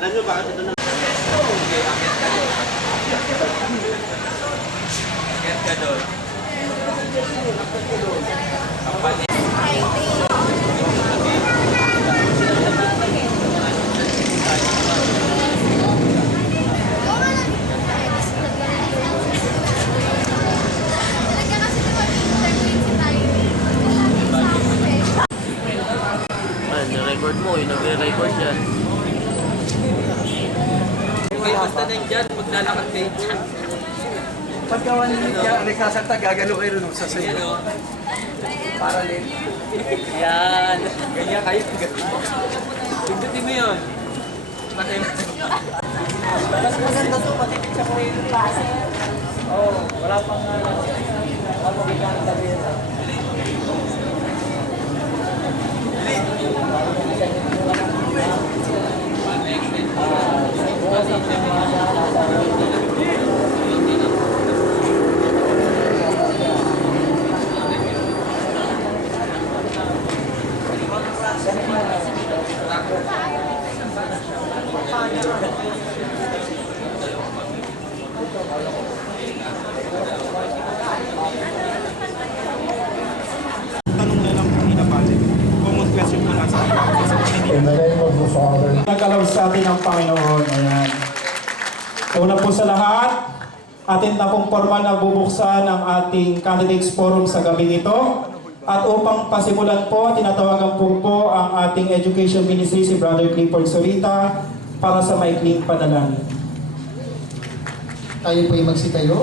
Alam nyo bakit ito na? Akit ka doon. Record mo, yung nagre-record yan. Okay, basta nandyan, maglalakad kayo dyan. Pagka 1 minute yan, nagkasakta, gagano kayo rin sa sayo. Parallel. Yan. Ganyan kayo. Pindutin mo yun. Mas maganda to, pati picture ko yung klase. Oo, wala pang kapagigyan ng tabi yan. Tanong na lang kung inabali. Common question po nasa In the name of the Father. Nagkalaw sa atin ang Panginoon. Ayan. Una po sa lahat, atin na pong formal na bubuksan ang ating candidates forum sa gabi ito. At upang pasimulan po, tinatawagan po ang ating Education Ministry, si Brother Clifford Solita, para sa maikling panalangin. Tayo po ay magsitayo.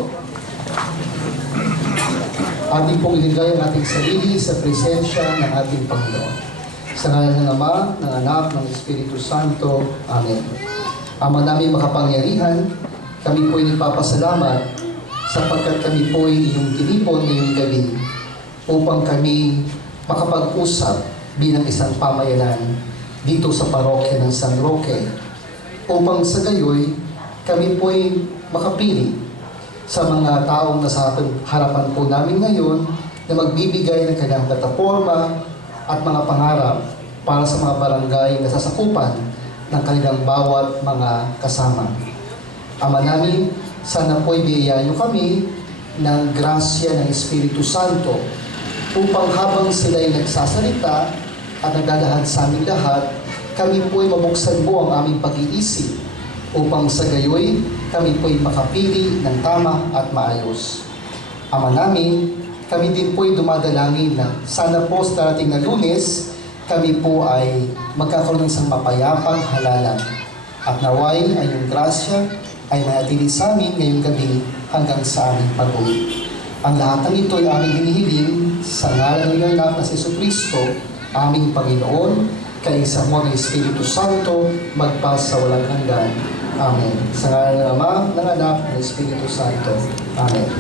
Ating pong iligay ang ating sarili sa presensya ng ating Panginoon. Sa ngalan ng Ama, ng Anak, ng Espiritu Santo. Amen. Ama namin makapangyarihan, kami po ay nagpapasalamat sapagkat kami po ay iyong tinipon ngayong gabi upang kami makapag-usap bilang isang pamayanan dito sa parokya ng San Roque upang sa gayoy kami po ay makapili sa mga taong nasa harapan po namin ngayon na magbibigay ng kanyang plataforma at mga pangarap para sa mga barangay na sasakupan ng kanilang bawat mga kasama. Ama namin, sana po'y biyayaan niyo kami ng grasya ng Espiritu Santo upang habang sila'y nagsasalita at naglalahad sa aming lahat, kami po'y mabuksan mo ang aming pag-iisip upang sa gayoy kami po'y makapili ng tama at maayos. Ama namin, kami din po'y dumadalangin na sana po sa darating na Lunes, kami po ay magkakaroon ng isang mapayapang halalan. At naway ay yung grasya ay manatili sa amin ngayong gabi hanggang sa aming pag-uwi. Ang lahat ng ito ay aming hinihiling sa ngalan ng anak na si Jesucristo, aming Panginoon, kaisa mo ng Espiritu Santo, magpas sa walang hanggan. Amen. Sa ngalan ng Ama, ng Anak, ng Espiritu Santo. Amen.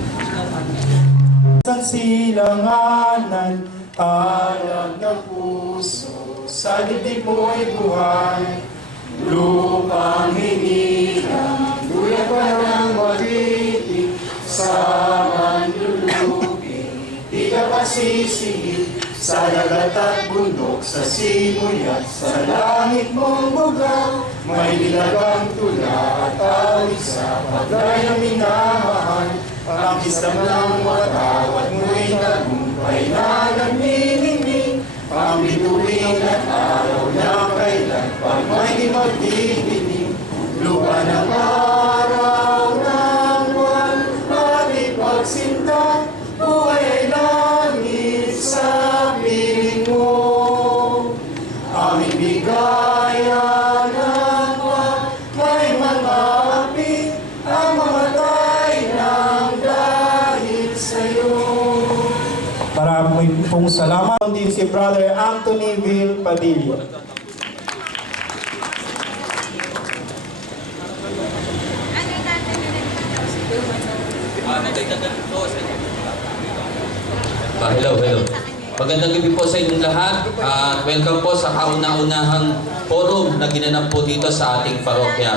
Sa silanganan, alam ng puso, sa dibdib mo ay buhay. Lupang hinirang, buhay pa ng magiging, sa manlulubi, di ka pasisingit, sa dagat at bundok, sa simoy at sa langit mong bugaw, may nilagang tula at awit sa pagay ng minamahal. Ang kisam ng wataw at mo'y tagumpay na nagniningning, ang bituin at araw na kailan pag may magdidinig. Lupa ng araw ng buwan, pati pagsinta, buhay ay langit sa piling mo. Aming bigayan ng buwan, may mga api, ang mamatay ng dahil sa'yo. Maraming pong salamat din si Brother Anthony Vil Padilla. Hello. Magandang gabi po sa inyong lahat at welcome po sa kauna-unahang forum na ginanap po dito sa ating parokya.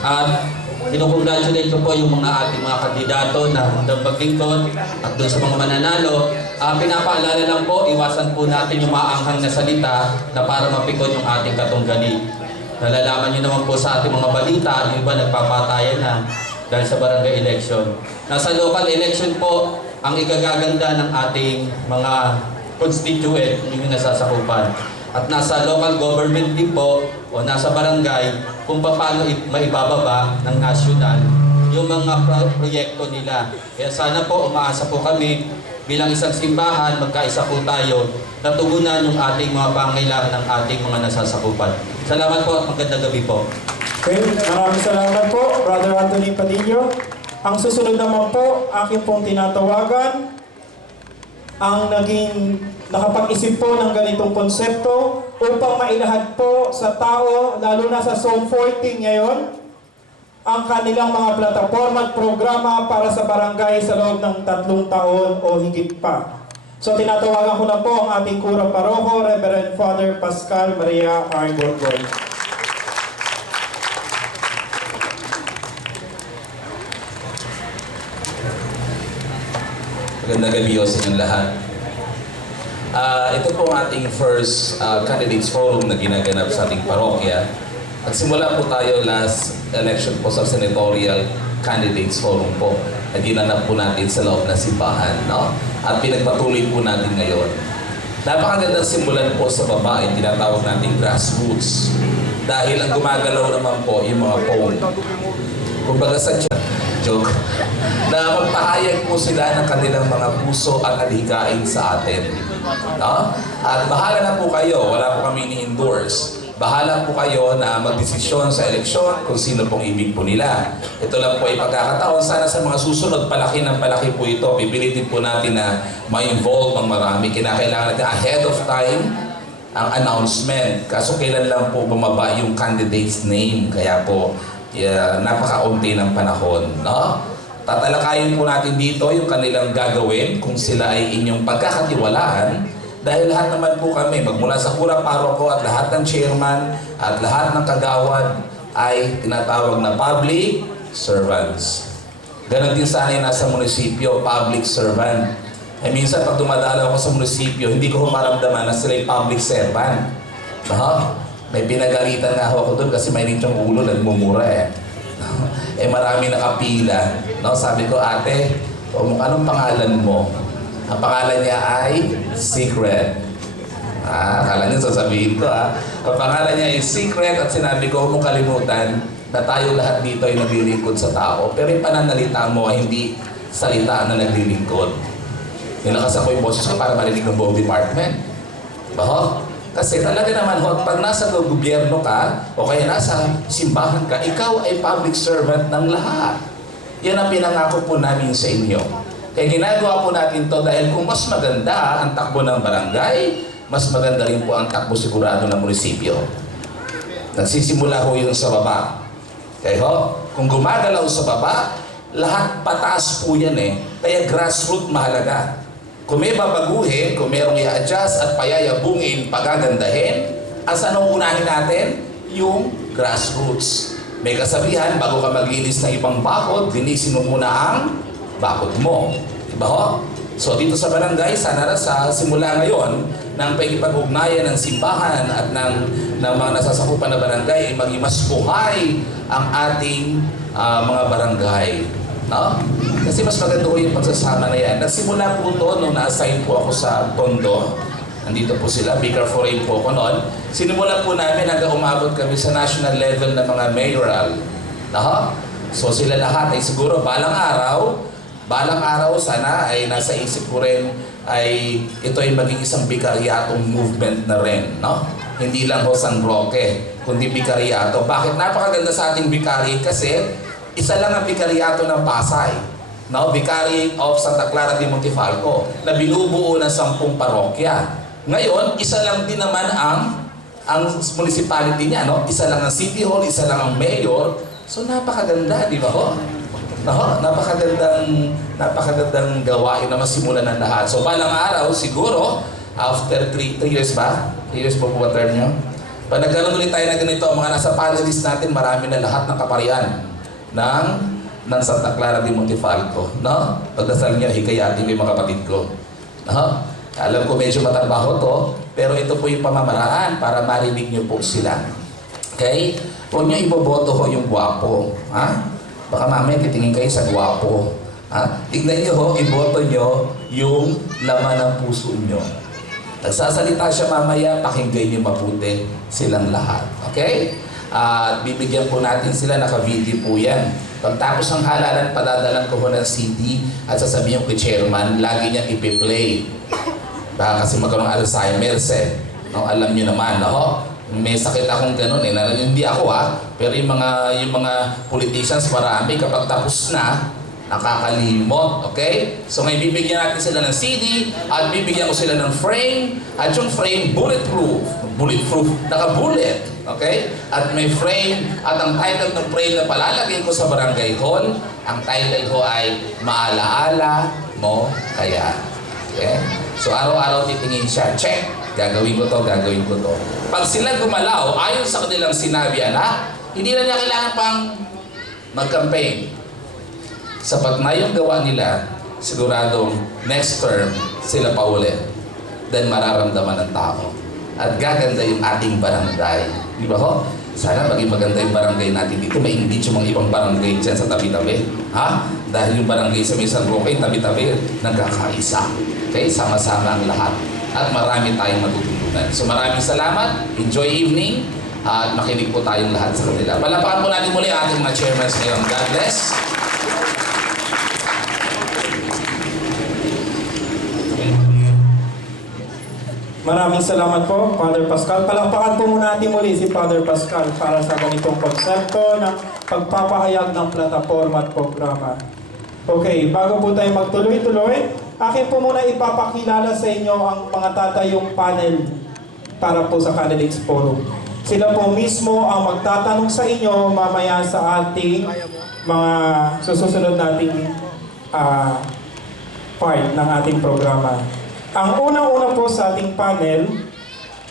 At kinukongratulate ko po yung ating mga kandidato na handang maglingkod at doon sa mga mananalo. Pinapaalala lang po, iwasan po natin yung maanghang na salita na para mapikon yung ating katunggali. Nalalaman nyo naman po sa ating mga balita, yung iba nagpapatayan na dahil sa barangay election. Nasa local election po, ang igagaganda ng ating mga constituent, yung nasasakupan. At nasa local government din po, o nasa barangay, kung paano maibababa ng nasyonal yung mga proyekto nila. Kaya sana po, umaasa po kami, bilang isang simbahan, magkaisa po tayo, natugunan yung ating mga pangailangan ng ating mga nasasakupan. Salamat po at magandang gabi po. Okay, maraming salamat po, Brother Anthony Padillo. Ang susunod naman po, akin pong tinatawagan, ang naging nakapag-isip po ng ganitong konsepto upang mailahad po sa tao, lalo na sa Zone 14 ngayon, ang kanilang mga plataforma at programa para sa barangay sa loob ng 3 taon o higit pa. So tinatawagan ko na po ang ating kurang paroho, Reverend Father Pascal Maria R. Gorgoy. Magandang gabi sa inyong lahat. Ito po ang ating first candidates forum na ginaganap sa ating parokya. At simula po tayo last election po sa senatorial candidates forum po na ginanap po natin sa loob ng simbahan. No? At pinagpatuloy po natin ngayon. Napakagandang simulan po sa baba ay tinatawag nating grassroots. Dahil ang gumagalaw naman po yung mga phone. Kumbaga sa joke, na magpahayag po sila ng kanilang mga puso at adhikain sa atin. No? At bahala na po kayo, wala po kami ni-endorse. Bahala po kayo na magdesisyon sa eleksyon kung sino pong ibig po nila. Ito lang po ay pagkakataon. Sana sa mga susunod, palaki ng palaki po ito. Pipilitin po natin na ma-involve ang marami. Kinakailangan natin ahead of time ang announcement. Kaso kailan lang po bumaba yung candidate's name. Kaya po, napakaunti ng panahon. No? Tatalakayin po natin dito yung kanilang gagawin kung sila ay inyong pagkakatiwalaan. Dahil lahat naman po kami, magmula sa kurang paroko at lahat ng chairman at lahat ng kagawad ay tinatawag na public servants. Ganon din sana yung nasa munisipyo, public servant. Eh minsan pag dumadalaw ako sa munisipyo, hindi ko maramdaman na sila yung public servant. May pinagalitan nga ako doon kasi may yung ulo, nagmumura eh. Marami nakapila. No? Sabi ko, ate, anong pangalan mo? Ang pangalan niya ay Secret. Akala niyo sasabihin ko Ang pangalan niya ay Secret at sinabi ko, huwag mong kalimutan na tayo lahat dito ay naglilingkod sa tao. Pero yung pananalita mo ay hindi salita na naglilingkod. Nilakas ako yung boses ko para marinig ng buong department. Baho? Kasi talaga naman, pag nasa gobyerno ka o kaya nasa simbahan ka, ikaw ay public servant ng lahat. Yan ang pinangako po namin sa inyo. Kaya ginagawa po natin to dahil kung mas maganda ang takbo ng barangay, mas maganda rin po ang takbo sigurado ng munisipyo. Nagsisimula ho yun sa baba. Kaya kung gumagalaw sa baba, lahat pataas po yan Kaya grassroots mahalaga. Kung may babaguhin, kung merong i-adjust at payayabungin, pagagandahin, asan ang unahin natin? Yung grassroots. May kasabihan, bago ka maglinis ng ibang bakod, linisin mo muna ang bakod mo. Diba ho? So dito sa barangay, sana na sa simula ngayon ng pagkipag-ugnayan ng simbahan at ng mga nasasakupan na barangay ay maging mas buhay ang ating mga barangay. No? Kasi mas maganda ko yung pagsasama na yan. Nagsimula po ito nung na-assign po ako sa Tondo. Nandito po sila, Vicar Foreign po ko noon. Sinimula po namin hanggang umabot kami sa national level ng mga mayoral. No? So sila lahat ay siguro balang araw sana ay nasa isip ko rin ay ito ay maging isang bikaryatong movement na rin, no? Hindi lang ho San Roque, kundi bikaryato. Bakit? Napakaganda sa ating bikary kasi isa lang ang bikaryato ng Pasay, no? Vicariate of Santa Clara de Montefalco na binubuo ng 10 parokya. Ngayon, isa lang din naman ang municipality niya, no? Isa lang ang city hall, isa lang ang mayor. So napakaganda, di ba ho? Napakagandang gawain na masimulan ng lahat. So balang araw, siguro, after 3 years ba? 3 years po ba term nyo? Pag nagkaroon ulit tayo na ganito, mga nasa panelist natin, marami na lahat ng kaparian ng Santa Clara de Montefalco. No? Pagdasal nyo, hikayatin ko yung mga kapatid ko. No? Alam ko medyo matrabaho to, pero ito po yung pamamaraan para marinig nyo po sila. Okay? Huwag niyo iboboto ho yung gwapo. Ha? Baka mamaya titingin kayo sa gwapo. Ha? Tignan niyo ho, iboto niyo yung laman ng puso niyo. Nagsasalita siya mamaya, pakinggan niyo mabuti silang lahat. Okay? At bibigyan po natin sila, naka-video po yan. Pagtapos ng halalan, padadalan ko ho ng CD at sasabihin ko kay chairman, lagi niya ipi-play. Baka kasi magkaroon ng Alzheimer's eh. No, alam niyo naman, no? May sakit akong ganun eh. Hindi ako pero yung mga politicians marami kapag tapos na, nakakalimot, okay? So ngayon bibigyan natin sila ng CD at bibigyan ko sila ng frame at yung frame bulletproof, naka-bullet, okay? At may frame at ang title ng frame na palalagay ko sa barangay hall, ang title ko ay Maalaala Mo Kaya. Okay? So araw-araw titingin siya, check, gagawin ko to, gagawin ko to. Pag sila gumalaw, ayon sa kanilang sinabi, hindi na niya kailangan pang mag-campaign. Sapat na yung gawa nila, siguradong next term, sila pa ulit. Then mararamdaman ng tao. At gaganda yung ating barangay. Di ba ho? Sana maging maganda yung barangay natin dito. May invite yung mga ibang barangay dyan sa tabi-tabi. Ha? Dahil yung barangay sa San Roque, tabi-tabi, nagkakaisa. Okay? Sama-sama ang lahat. At marami tayong matututunan. So maraming salamat. Enjoy evening. At makinig po tayong lahat sa kanila. Palapakan po natin muli ang ating mga chairmans ngayon. God bless. Maraming salamat po, Father Pascal. Palakpakan po muna natin muli si Father Pascal para sa ganitong konsepto ng pagpapahayag ng plataforma at programa. Okay, bago po tayo magtuloy-tuloy, akin po muna ipapakilala sa inyo ang mga tatayong panel para po sa Candidates Forum. Sila po mismo ang magtatanong sa inyo mamaya sa ating mga susunod nating part ng ating programa. Ang unang-una po sa ating panel,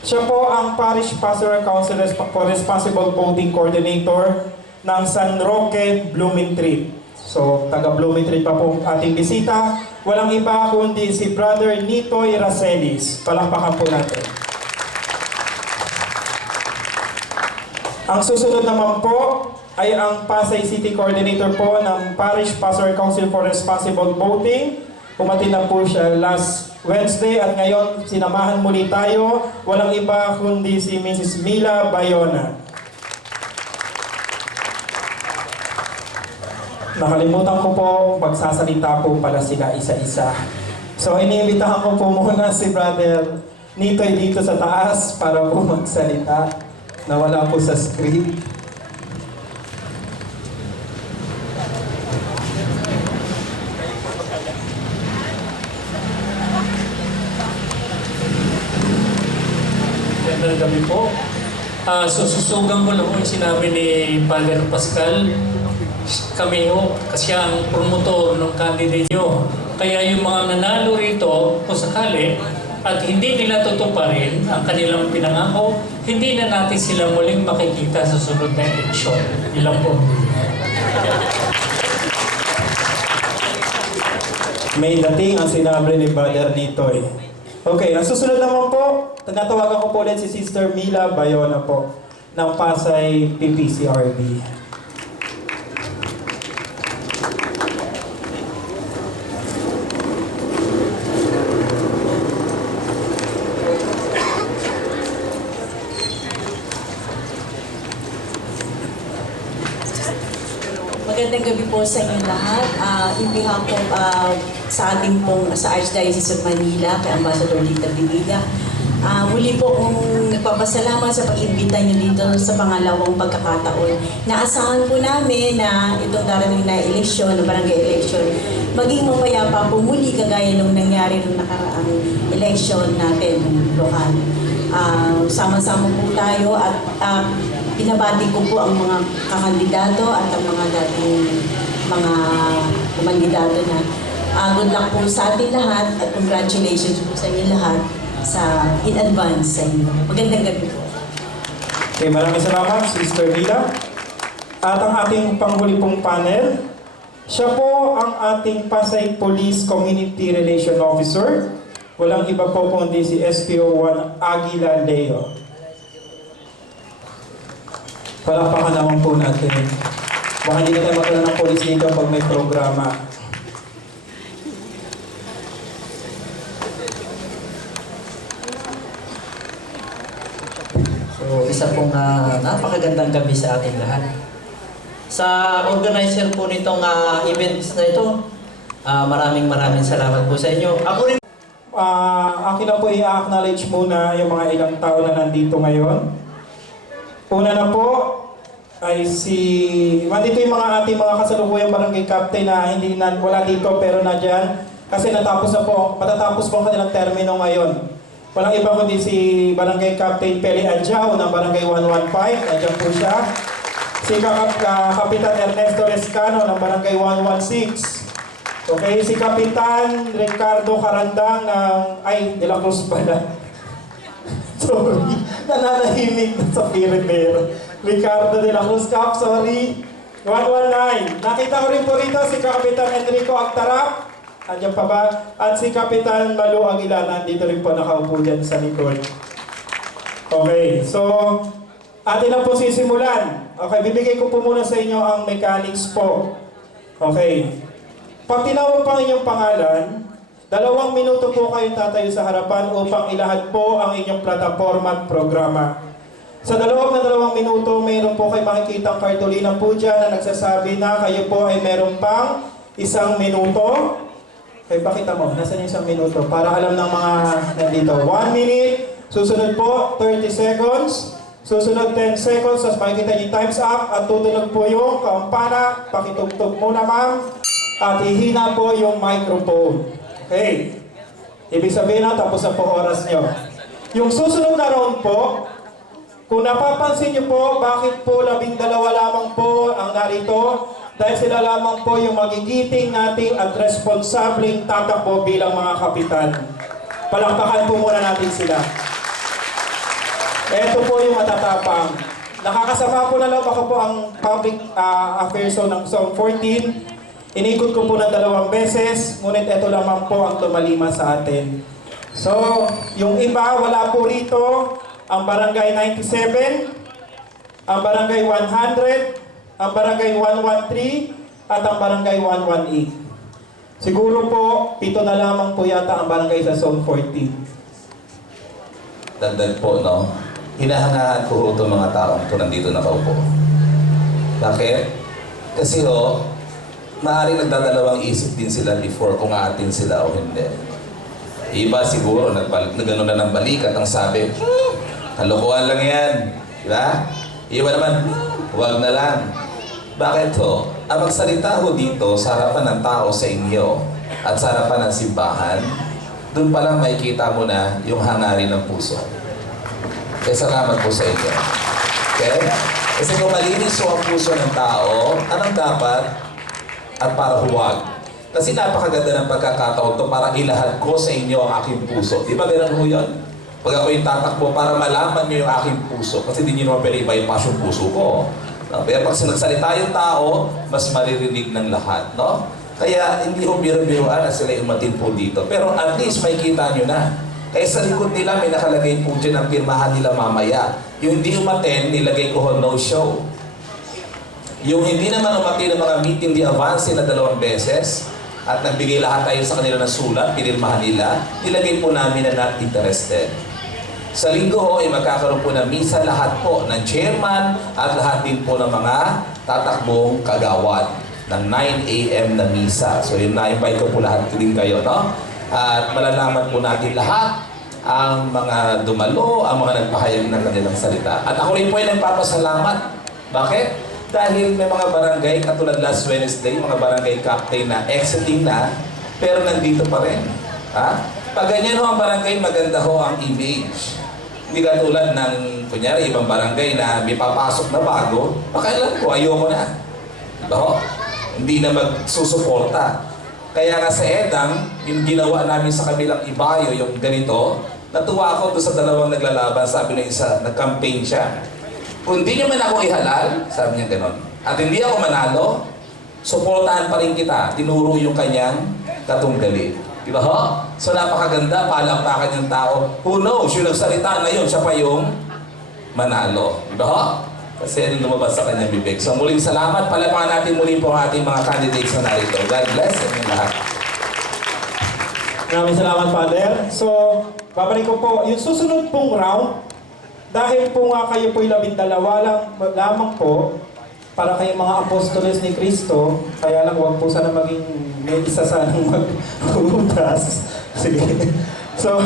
siya po ang Parish Pastoral Council for Responsible Voting Coordinator ng San Roque, Blumentritt. So, taga Blumentritt pa po ating bisita. Walang iba kundi si Brother Nitoy Racelis. Palakpakan po natin. Ang susunod naman po ay ang Pasay City Coordinator po ng Parish Pastoral Council for Responsible Voting. Pumatid na po siya last Wednesday at ngayon sinamahan muli tayo. Walang iba kundi si Mrs. Mila Bayona. Nakalimutan ko po, magsasalita po pala sila isa-isa. So iniimbitahan ko po muna si Brother Nitoy dito sa taas para po magsalita. Nawala po sa script. Magandang gabi po. Sususugan ko lang po yung sinabi ni Father Pascal. Kami ho, kasi ang promotor ng candidate nyo. Kaya yung mga nanalo rito, kung sakali, at hindi nila tutuparin ang kanilang pinangako, hindi na natin sila muling makikita sa sunod na eleksyon. Ilang po. May dating ang sinabi ni Brother Nitoy. Okay, ang susunod naman po, natawagan ko po ulit si Sister Mila Bayona po ng Pasay PPCRB. Magandang gabi po sa inyo lahat. In behalf of sa ating pong sa Archdiocese of Manila, kay Ambassador Lita Binida, muli po kong nagpapasalamat sa pag-imbita niyo dito sa pangalawang pagkakataon. Naasahan po namin na itong darating na eleksyon, na barangay election, maging mapayapa po muli kagaya nung nangyari nung nakaraang eleksyon natin lokal. Sama-sama po tayo at pinabati ko po ang mga kakandidato at ang mga dating mga kumandidato na good luck po sa ating lahat at congratulations po sa inyo lahat in advance sa inyo. Magandang gabi po. Okay, maraming salamat, Sister Mila. At ang ating panghuli pong panel, siya po ang ating Pasay Police Community Relation Officer. Walang iba po kundi si SPO1 Aguila Leo. Palakpakan naman po natin. Baka hindi na tayo magkaroon ng police dito pag may programa. So, isa pong napakagandang gabi sa ating lahat. Sa organizer po nitong events na ito, maraming salamat po sa inyo. Ako rin Akin na po i-acknowledge muna yung mga ilang tao na nandito ngayon. Una na po ay nandito yung mga ating mga kasalukuyang barangay captain na wala dito pero nadyan. Kasi matatapos po ang kanilang termino ngayon. Walang iba kundi si Barangay Captain Peli Adjao ng Barangay 115, nandiyan po siya. Si Kapitan Ernesto Lescano ng Barangay 116. Okay, si Kapitan Ricardo Carandang de la Cruz pala. Sorry, nananahimik na sa Pirimero. Ricardo de la Cruz Cap, sorry. 119. Nakita ko rin po rito si Kapitan Enrico Agtarap. Andiyan pa ba? At si Kapitan Malu Aguilar, nandito rin po nakaupo dyan sa likod. Okay, so atin na po sisimulan. Okay, bibigay ko po muna sa inyo ang mechanics po. Okay. Pag tinawag pa inyong pangalan, 2 minuto po kayong tatayo sa harapan upang ilahad po ang inyong plataforma at programa. Sa loob ng 2 minuto, mayroon po kayo makikitang kartulina po dyan na nagsasabi na kayo po ay meron pang 1 minuto. Okay, pakita mo, nasaan yung 1 minuto? Para alam ng mga nandito. 1 minute, susunod po 30 seconds, susunod 10 seconds, tapos makikita niyo time's up at tutunog po yung kampana. Pakitugtog muna ma'am. At ihina po yung microphone. Okay. Ibig sabihin na tapos na po oras nyo. Yung susunod na round po, kung napapansin nyo po, bakit po 12 lamang po ang narito? Dahil sila lamang po yung magigiting natin at responsableng tatakbo bilang mga kapitan. Palakpakan po muna natin sila. Ito po yung matatapang. Nakakasama po na lang ako po ang public affairs ng Zone 14. Inikot ko po ng 2 beses, ngunit ito lamang po ang tumalima sa atin. So, yung iba, wala po rito. Ang Barangay 97, ang Barangay 100, ang Barangay 113, at ang Barangay 118. Siguro po, 7 na lamang po yata ang barangay sa Zone 14. Dagdag po, no? Hinahangaan ko itong mga taong ito nandito nakaupo. Bakit? Kasi maaaring nagdadalawang isip din sila before kung aatin sila o hindi. Iba siguro, nagano na ng balikat ang sabi, kalokohan lang yan. Diba? Iba naman, huwag na lang. Bakit ho? Ang magsalita ho dito sa harapan ng tao sa inyo at sa harapan ng simbahan, doon pa lang makikita mo na yung hangarin ng puso. Kaya salamat po sa inyo. Okay? Kasi kung malinis ho ang puso ng tao, anong dapat? At para huwag. Kasi napakaganda ng pagkakataon to para ilahad ko sa inyo ang aking puso. Di ba ganun ho yun? Pag ako yung tatakbo para malaman nyo yung aking puso. Kasi di nyo naman pwede iba-ipas yung puso ko. No? Pero pag sinagsalita yung tao, mas maririnig ng lahat. No? Kaya hindi ho biro-biroan na sila umatin po dito. Pero at least may kita nyo na. Kaya sa likod nila may nakalagay po dyan ang pirmahan nila mamaya. Yung hindi umaten, nilagay ko ho no show. Yung hindi naman umatin ng mga meeting di avance na 2 beses at nagbigay lahat tayo sa kanila ng sulat, pinirmahan nila, nilagay po namin na not interested. Sa linggo ho, ay magkakaroon po ng misa lahat po ng chairman at lahat din po ng mga tatakbong kagawad ng 9 a.m. na misa. So yun, na-invite ko po lahat din kayo, no? At malalaman po natin lahat ang mga dumalo, ang mga nagpahayag ng kanilang salita. At ako rin po ay nagpapasalamat. Bakit? Dahil may mga barangay, katulad last Wednesday, mga barangay captain na exiting na, pero nandito pa rin. Ha? Pag ganyan ho ang barangay, maganda ho ang image. Hindi katulad ng, kunyari, ibang barangay na may papasok na bago, pakailan ko, ayoko na. Diba ho? Hindi na magsusuporta. Kaya nga sa Edang, yung ginawa namin sa kabilang Ibayo, yung ganito, natuwa ako doon sa 2 naglalaban, sabi ng isa, nag-campaign siya. Kung di nyo man ako ihalal, sabi niya gano'n, at hindi ako manalo, suportahan pa rin kita. Tinuro yung kanyang katunggali. Diba ho? So napakaganda, palakpakan yung tao. Who knows, yung nagsalita na yun, siya pa yung manalo. Diba ho? Kasi ano lumabas sa kanyang bibig. So muling salamat. Palapakan natin muli po ang ating mga candidates na narito. God bless inyong lahat. Maraming salamat, Father. So, babalik ko po, yung susunod pong round, dahil po nga kayo po'y 12 lamang po, para kayong mga apostoles ni Kristo, kaya lang huwag po sana maging may isa sanang maghuhudas. Sige. So,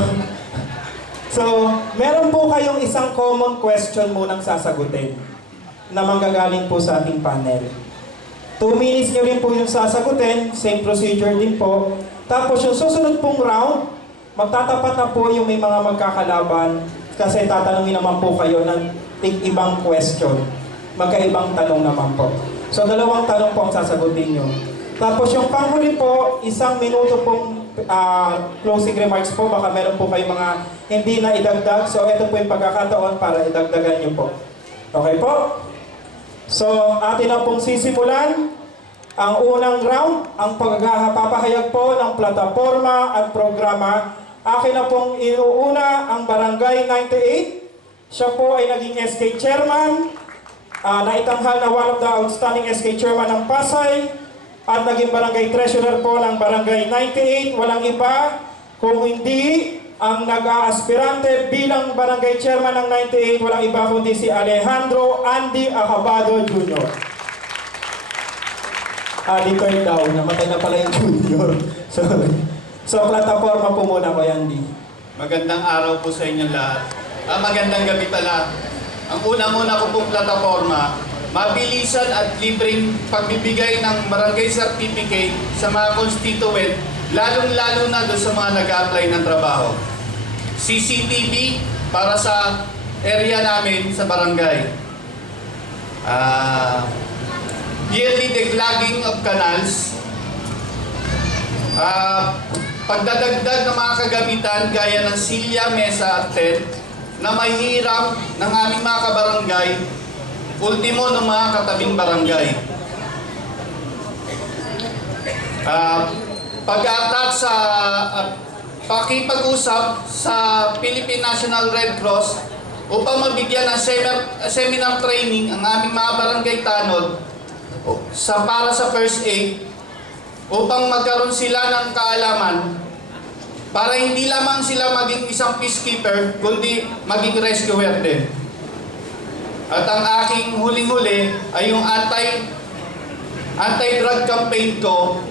meron po kayong isang common question munang sasagutin na manggagaling po sa ating panel. 2 minutes nyo rin po yung sasagutin, same procedure din po. Tapos yung susunod pong round, magtatapat na po yung may mga magkakalaban kasi tatanungin naman po kayo ng ibang question. Magkaibang tanong naman po. So 2 tanong po ang sasagutin nyo. Tapos yung panghuli po, 1 minuto pong closing remarks po. Baka meron po kayong mga hindi na idagdag. So ito po yung pagkakataon para idagdagan nyo po. Okay po? So atin na pong sisimulan. Ang unang round, ang pagpapahayag po ng plataforma at programa. Akin na pong inuuna ang Barangay 98. Siya po ay naging SK Chairman. Naitanghal na one of the outstanding SK Chairman ng Pasay. At naging Barangay Treasurer po ng Barangay 98. Walang iba kung hindi ang nag-aaspirante bilang Barangay Chairman ng 98. Walang iba kundi si Alejandro Andy Acabado Jr. Third daw, namatay na pala yung junior. Sorry. So, plataforma po muna ko, Andy. Magandang araw po sa inyong lahat. Magandang gabi pala. Ang una-muna ko pong plataforma, mabilisan at libreng pagbibigay ng barangay certificate sa mga constituent, lalong-lalo na doon sa mga nag-a-apply ng trabaho. CCTV para sa area namin sa barangay. Yearly declogging of canals. Pagdadagdag ng mga kagamitan gaya ng silya, mesa at tent na may hiram ng aming mga kabarangay, ultimo ng mga katabing barangay. Pag-attach sa pakipag-usap sa Philippine National Red Cross upang mabigyan ng seminar training ang aming mga barangay tanod para sa first aid upang magkaroon sila ng kaalaman para hindi lamang sila maging isang peacekeeper kundi maging rescuer din. At ang aking huling-huli ay yung anti-drug campaign ko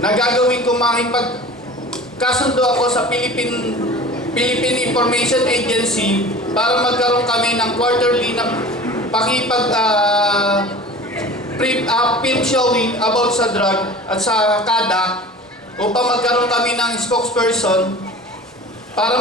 na gagawin ko makipagkasundo ako sa Philippine Information Agency para magkaroon kami ng quarterly na film showing about sa drug at sa KADA upang magkaroon kami ng spokesperson para